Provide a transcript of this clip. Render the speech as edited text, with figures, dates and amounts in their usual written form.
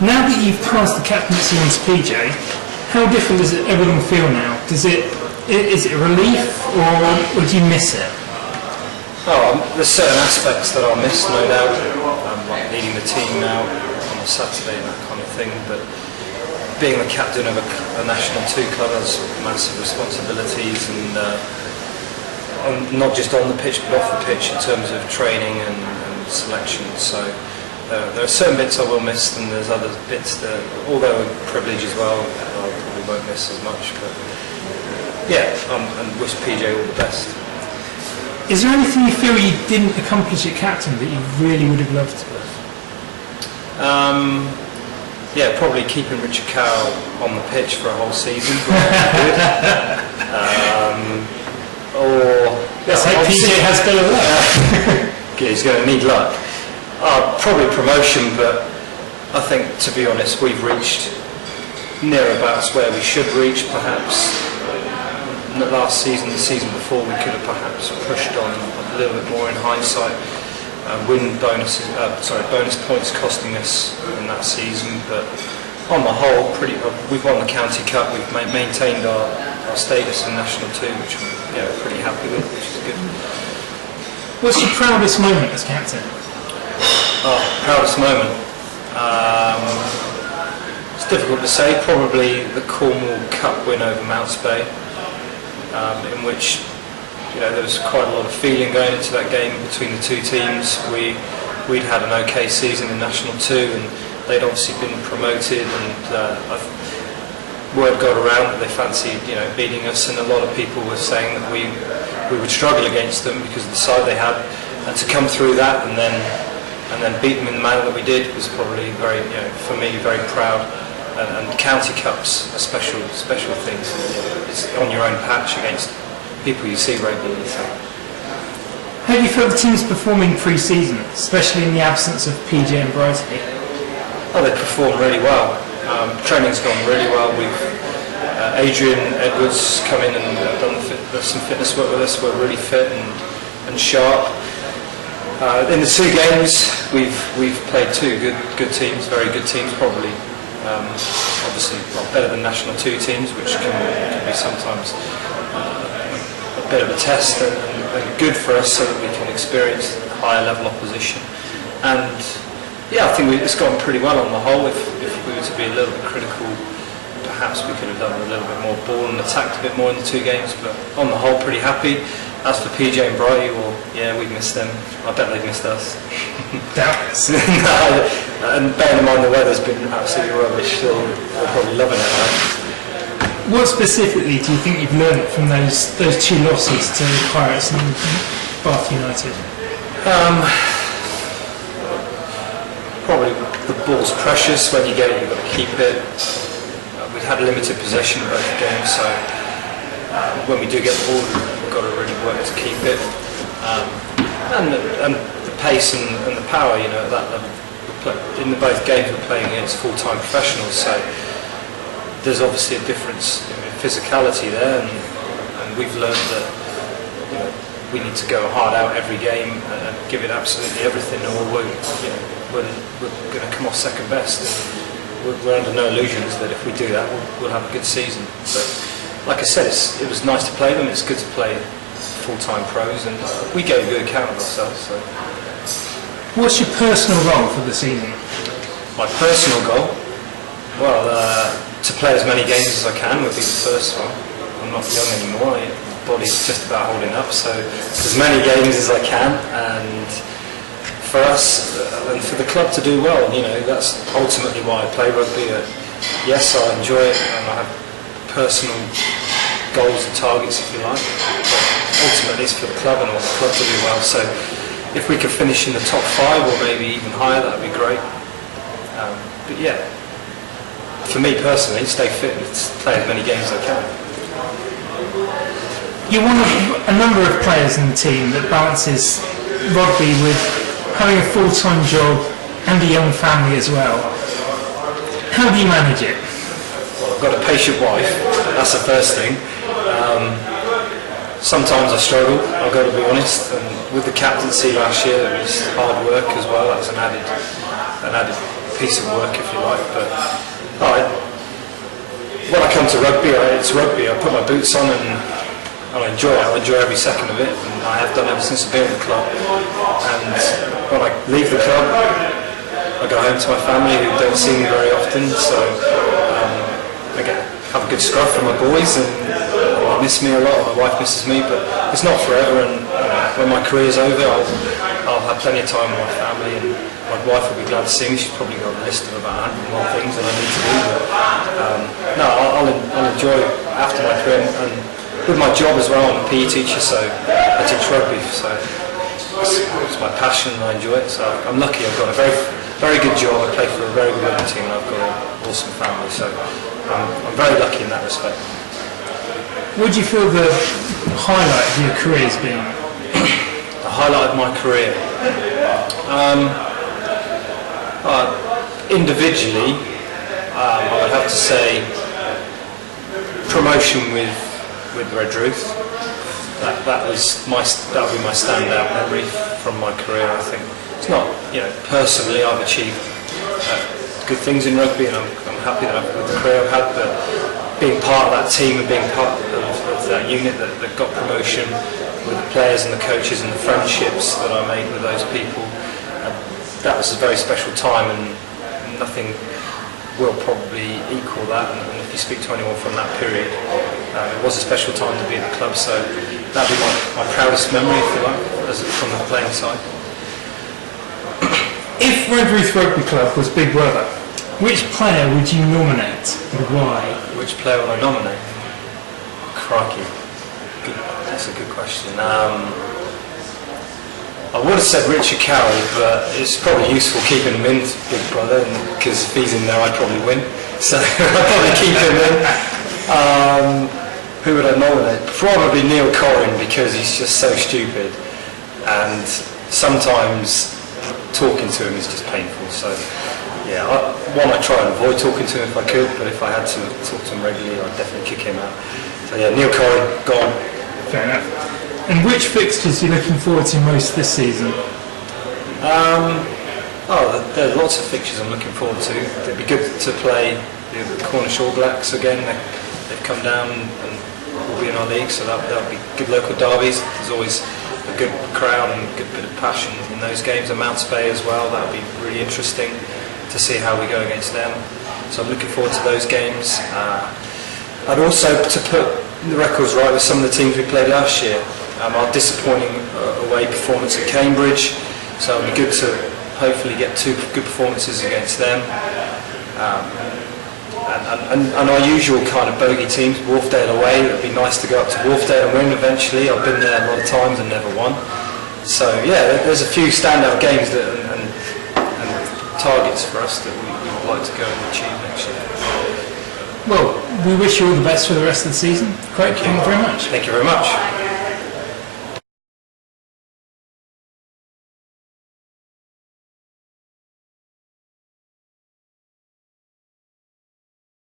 Now that you've passed the captaincy on to PJ, how different does everything feel now? Is it a relief, or do you miss it? Oh, there's certain aspects that I'll miss, no doubt, like leading the team now on a Saturday and that kind of thing, but being the captain of a National 2 club has massive responsibilities, and not just on the pitch but off the pitch in terms of training and selection. So there are certain bits I will miss, and there's other bits that, although a privilege as well, I probably won't miss as much. But yeah, and wish PJ all the best. Is there anything you feel you didn't accomplish at captain that you really would have loved to have? Yeah, probably keeping Richard Carroll on the pitch for a whole season. Or let's hope PJ has better luck. He's going to need luck. Probably promotion, but I think, to be honest, we've reached near about where we should reach. Perhaps last season, the season before, we could have perhaps pushed on a little bit more in hindsight. Bonus points costing us in that season, but on the whole, we've won the County Cup. We've maintained our status in National 2, which I'm pretty happy with, which is good. What's your proudest moment as captain? Proudest moment. It's difficult to say. Probably the Cornwall Cup win over Mounts Bay, in which there was quite a lot of feeling going into that game between the two teams. We'd had an okay season in National 2, and they'd obviously been promoted, and word got around that they fancied beating us, and a lot of people were saying that we would struggle against them because of the side they had, and to come through that and then beat them in the manner that we did was probably very, for me, very proud. And County Cups are special things. It's on your own patch against people you see regularly. So. How do you feel the team's performing pre-season, especially in the absence of PJ and Brighty? Oh, they perform really well. Training's gone really well. Adrian Edwards come in and done some fitness work with us. We're really fit and sharp. In the two games, we've played two good teams, very good teams, probably. Obviously a lot better than National 2 teams, which can be sometimes a bit of a test and good for us so that we can experience higher level opposition. And yeah, I think it's gone pretty well on the whole. If we were to be a little bit critical, perhaps we could have done a little bit more ball and attacked a bit more in the two games, but on the whole pretty happy. As for PJ and Brighty, well, yeah, we've missed them. I bet they've missed us. Doubtless. And bearing in mind the weather's been absolutely rubbish, so they're probably loving it now. What specifically do you think you've learned from those two losses to Pirates and Bath United? Probably the ball's precious. When you get it, you've got to keep it. We've had limited possession in both games, so when we do get the ball, we've got to really work to keep it. And the pace and the power, at that level. In both games we're playing against full-time professionals, so there's obviously a difference in physicality there, and we've learned that we need to go hard out every game and give it absolutely everything, or we're going to come off second best. And we're under no illusions that if we do that, we'll have a good season. But like I said, it was nice to play them. It's good to play full-time pros, and we gave a good account of ourselves. So. What's your personal goal for the season? My personal goal? Well, to play as many games as I can would be the first one. I'm not young anymore, my body's just about holding up, so as many games as I can, and for us and for the club to do well, that's ultimately why I play rugby. Yes, I enjoy it, and I have personal goals and targets, if you like, but ultimately it's for the club and I want the club to do well. So if we could finish in the top 5 or maybe even higher, that would be great. But yeah, for me personally, stay fit and play as many games as I can. You're one of a number of players in the team that balances rugby with having a full-time job and a young family as well. How do you manage it? Well, I've got a patient wife, that's the first thing. Sometimes I struggle, I've got to be honest, and with the captaincy last year it was hard work as well. That's an added piece of work, if you like. But when I come to rugby, it's rugby. I put my boots on and I enjoy it. I enjoy every second of it, and I have done ever since I've been at the club. And when I leave the club, I go home to my family who don't see me very often. So I have a good scruff with my boys, and they miss me a lot. My wife misses me, but it's not forever. And when my career's over, I'll have plenty of time with my family, and my wife will be glad to see me. She's probably got a list of about 100 more things that I need to do. But I'll enjoy after my career, and with my job as well. I'm a PE teacher, so I teach rugby. So it's my passion, and I enjoy it. So I'm lucky. I've got a very good job. I play for a very good rugby team, and I've got an awesome family. So I'm very lucky in that respect. What do you feel the highlight of your career has been? The highlight of my career? Individually, I would have to say promotion with Redruth. That would be my standout memory from my career. I think it's not, personally I've achieved good things in rugby, and I'm happy with the career I've had, but being part of that team and being part of that unit that got promotion, with the players and the coaches and the friendships that I made with those people, that was a very special time, and nothing will probably equal that. And if you speak to anyone from that period, it was a special time to be at the club, so that would be my proudest memory, if you like, from the playing side. If Redruth Rugby Club was Big Brother, which player would you nominate, and why? Which player would I nominate? Crikey. That's a good question. I would have said Richard Cowie, but it's probably useful keeping him in Big Brother, because if he's in there I'd probably win. So I'd probably keep him in. Who would I nominate? Probably Neil Corrin, because he's just so stupid, and sometimes talking to him is just painful. So yeah, I try and avoid talking to him if I could, but if I had to talk to him regularly, I'd definitely kick him out. So yeah, Neil Corrin, gone. Fair enough. And which fixtures are you looking forward to most this season? There are lots of fixtures I'm looking forward to. It'd be good to play the Cornish All Blacks again. They've come down and will be in our league, so that'll be good local derbies. There's always a good crowd and a good bit of passion in those games. And Mounts Bay as well. That'll be really interesting to see how we go against them. So I'm looking forward to those games. And also to put the records right with some of the teams we played last year. Our disappointing away performance at Cambridge, so it'll be good to hopefully get 2 good performances against them. And our usual kind of bogey teams, Wharfdale away. It'd be nice to go up to Wharfdale and win eventually. I've been there a lot of times and never won. So yeah, there's a few standout games and targets for us that we would like to go and achieve next year. Well, we wish you all the best for the rest of the season. Great, thank you very much. Thank you very much.